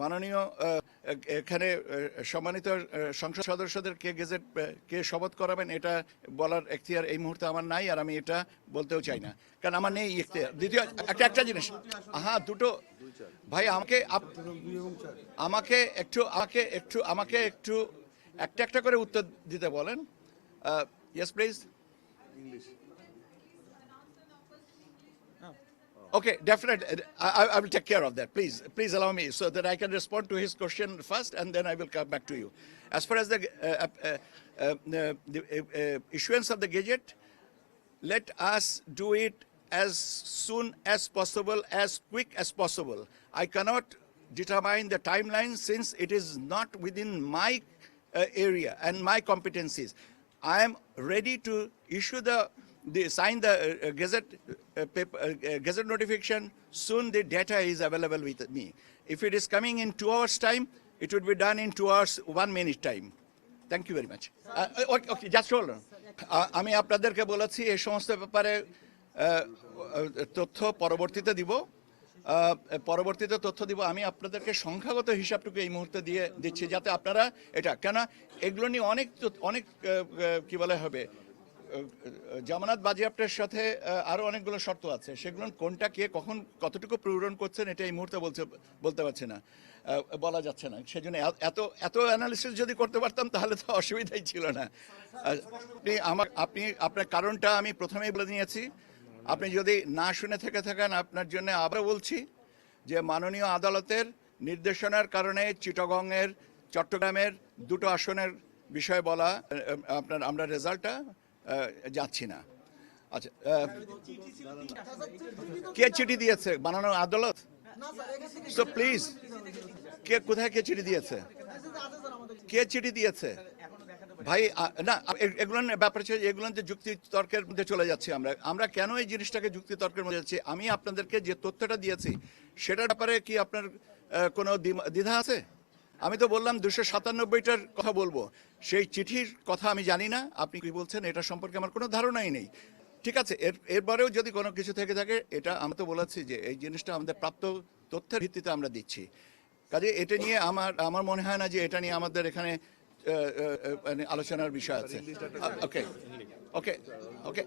মাননীয় এখানে সম্মানিত সংসদ সদস্যদের কে গেজেট কে শপথ করাবেন এটা বলার এখতিয়ার এই মুহূর্তে আমার নাই, আর আমি এটা বলতেও চাই না, কারণ আমার নেই এখতিয়ার। দ্বিতীয় একটা জিনিস, হ্যাঁ দুটো ভাই, আমাকে একটু একটা করে উত্তর দিতে বলেন। Yes please. Okay, definitely. I will take care of that. Please allow me so that I can respond to his question first, and then I will come back to you. As far as the issuance of the gadget, let us do it as soon as possible, as quick as possible. I cannot determine the timeline since it is not within my area and my competencies. I am ready to issue sign the gazette notification soon the data is available with me. If it is coming in 2 hours time, it would be done in 2 hours 1 minute time. Thank you very much. Okay, just hold on. আমি আপনাদেরকে বলেছি এই সমস্ত ব্যাপারে তথ্য পরবর্তীতে দিব, আমি আপনাদেরকে সংখ্যাগত হিসাবটুকু এই মুহূর্তে দিচ্ছি যাতে আপনারা এটা, কেন এগুলো নিয়ে অনেক কি বলে হবে, জামানত বাজেয়াপ্তের সাথে আরো অনেকগুলো শর্ত আছে, সেগুলো কোনটা কে কখন কতটুকু পূরণ করছেন এটা এই মুহূর্তে বলতে পারছি না, বলা যাচ্ছে না। সেজন্য এত অ্যানালিসিস যদি করতে পারতাম তাহলে তো অসুবিধাই ছিল না। আপনি আপনার কারণটা আমি প্রথমেই বলে নিয়েছি, আপনি যদি না শুনে থেকে থাকেন আপনার জন্য আবার বলছি যে মাননীয় আদালতের নির্দেশনার কারণে চিটাগংয়ের চট্টগ্রামের দুটো আসনের বিষয়ে বলা আমরা রেজাল্টটা যাচ্ছি না। আচ্ছা, কে চিঠি দিয়েছে? মাননীয় আদালত। সো প্লিজ, কোথায় কে চিঠি দিয়েছে? কে চিঠি দিয়েছে ভাই? না, এগুলো ব্যাপার হচ্ছে এগুলো যে যুক্তি তর্কের মধ্যে চলে যাচ্ছি আমরা কেন এই জিনিসটাকে যুক্তি তর্কের মধ্যে যাচ্ছি? আমি আপনাদেরকে যে তথ্যটা দিয়েছি সেটার ব্যাপারে কি আপনার কোনো দ্বিধা আছে? আমি তো বললাম 297টার কথা বলবো, সেই চিঠির কথা আমি জানি না, আপনি কি বলছেন এটা সম্পর্কে আমার কোনো ধারণাই নেই। ঠিক আছে, এরপরেও যদি কোনো কিছু থেকে থাকে, এটা আমি তো বলেছি যে এই জিনিসটা আমাদের প্রাপ্ত তথ্যের ভিত্তিতে আমরা দিচ্ছি। কাজে এটা নিয়ে আমার মনে হয় না যে এটা নিয়ে আমাদের এখানে আলোচনার বিষয় আছে। ওকে ওকে ওকে।